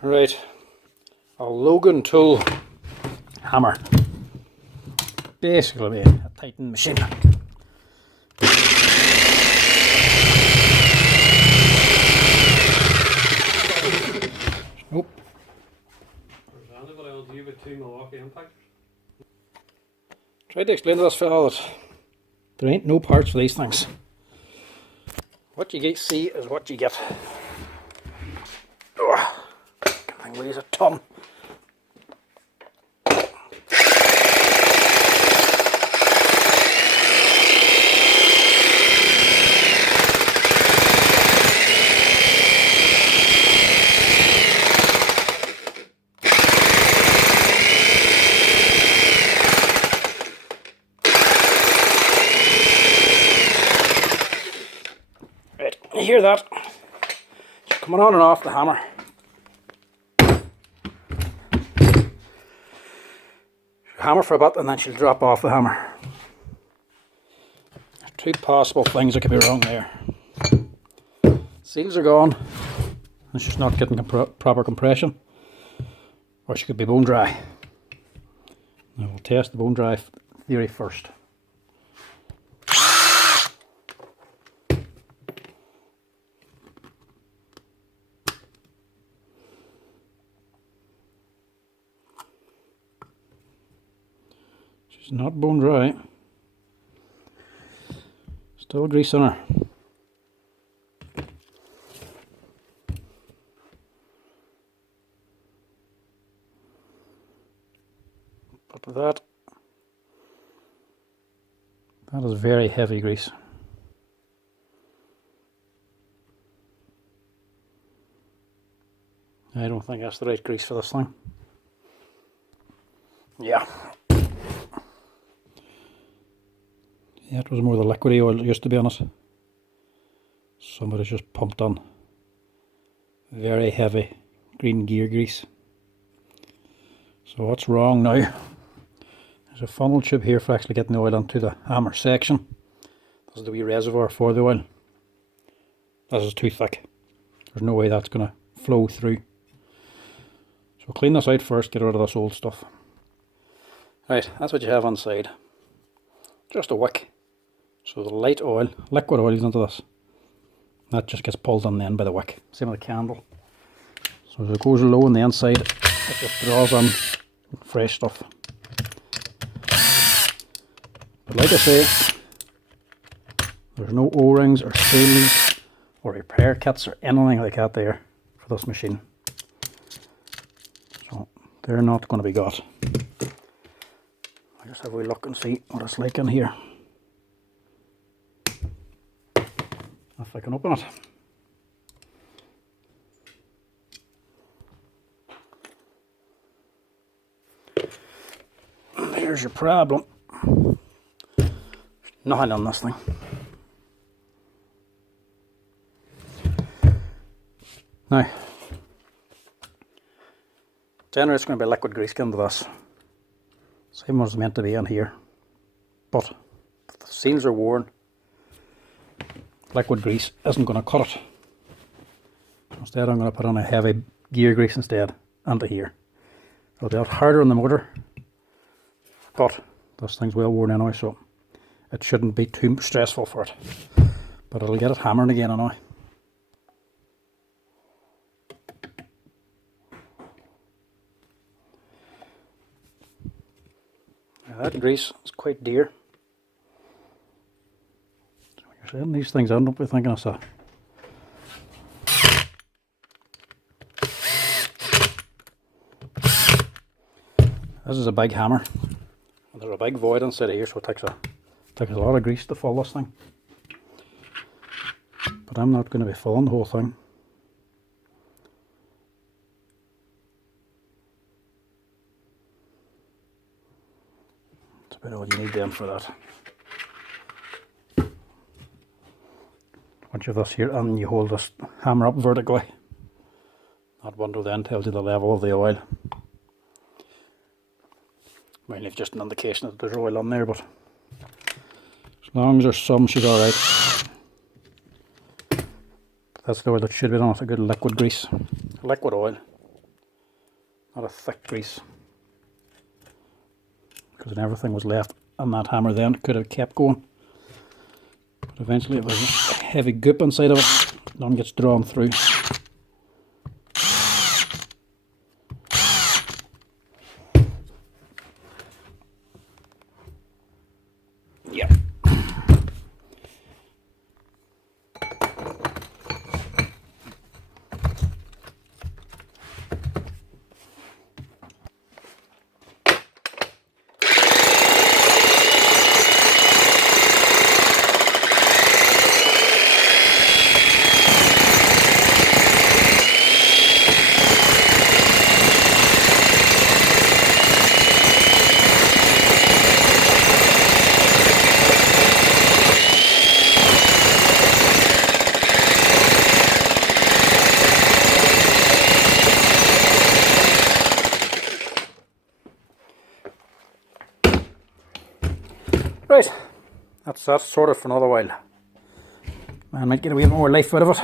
Right, a Logan tool hammer. Basically a Titan machine. Nope. Tried to explain to this fella that there ain't no parts for these things. What you see is what you get. Oh, that thing weighs a ton. Right, you hear that? It's coming on and off the hammer. Hammer for a bit and then she'll drop off the hammer. Two possible things that could be wrong there. Seals are gone and she's not getting proper compression, or she could be bone dry. Now we'll test the bone dry theory first. She's not bone dry. Still grease on her. But with that is very heavy grease. I don't think that's the right grease for this thing. Yeah. Yeah, it was more the liquidy oil it used to be on it. Somebody's just pumped on very heavy green gear grease. So what's wrong now? There's a funnel tube here for actually getting the oil onto the hammer section. This is the wee reservoir for the oil. This is too thick. There's no way that's going to flow through. So clean this out first, get rid of this old stuff. Right, that's what you have on the side. Just a wick. So the light oil, liquid oil, goes into this. That just gets pulled on the end by the wick. Same with the candle. So as it goes low on the inside, it just draws on fresh stuff. But like I say, there's no O-rings or seals or repair kits or anything like that there for this machine. So they're not going to be got. I'll just have a wee look and see what it's like in here. If I can open it. And there's your problem. There's nothing on this thing. Now, generally it's going to be liquid grease going to this. Same as meant to be in here. But if the seals are worn, liquid grease isn't going to cut it. So instead I'm going to put on a heavy gear grease instead into here. It'll be a lot harder on the motor, but this thing's well worn anyway, so it shouldn't be too stressful for it. But it'll get it hammering again anyway. Now that grease is quite dear. Setting these things out, don't be thinking of so. This is a big hammer, and there's a big void inside of here, so it takes a lot of grease to fill this thing. But I'm not going to be filling the whole thing. That's about all you need then for that. Once you have this here and you hold this hammer up vertically, that window then tells you the level of the oil. Might leave just an indication that there's oil on there, but as long as there's some, she's alright. That's the oil that should be on it, a good liquid grease. Liquid oil not a thick grease. Because then everything was left on that hammer then, it could have kept going. But eventually it was a heavy goop inside of it, none gets drawn through. Yeah. Right, that's that sorted for another while. Man might get a wee more life out of it.